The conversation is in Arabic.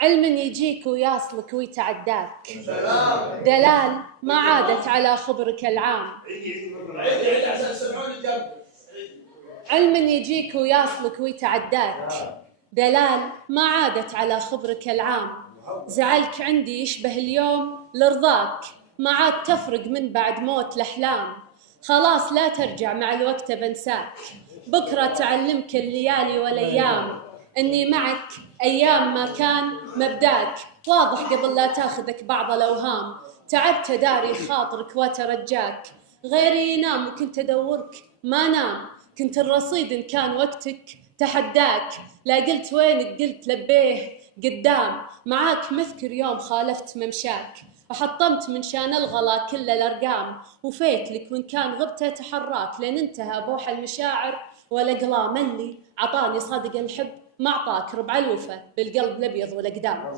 علم يجيك وياصلك ويتعداك، دلال ما عادت على خبرك العام. علم يجيك وياصلك ويتعداك، دلال ما عادت على خبرك العام. زعلك عندي يشبه اليوم لرضاك، ما عاد تفرق من بعد موت الأحلام. خلاص لا ترجع مع الوقت بنساك، بكرة تعلمك الليالي والأيام. إني معك أيام ما كان مبداك، واضح قبل لا تاخذك بعض الأوهام. تعبت داري خاطرك وترجاك، غيري ينام وكنت أدورك ما نام. كنت الرصيد إن كان وقتك تحداك، لا قلت وينك قلت لبيه قدام. معاك مذكر يوم خالفت ممشاك، وحطمت من شان الغلا كل الأرقام. وفيت لك وإن كان غبت تحراك، لين انتهى بوح المشاعر والأقلام. اللي عطاني صادق الحب ما عطاك ربع الوفا بالقلب الأبيض والأقدام.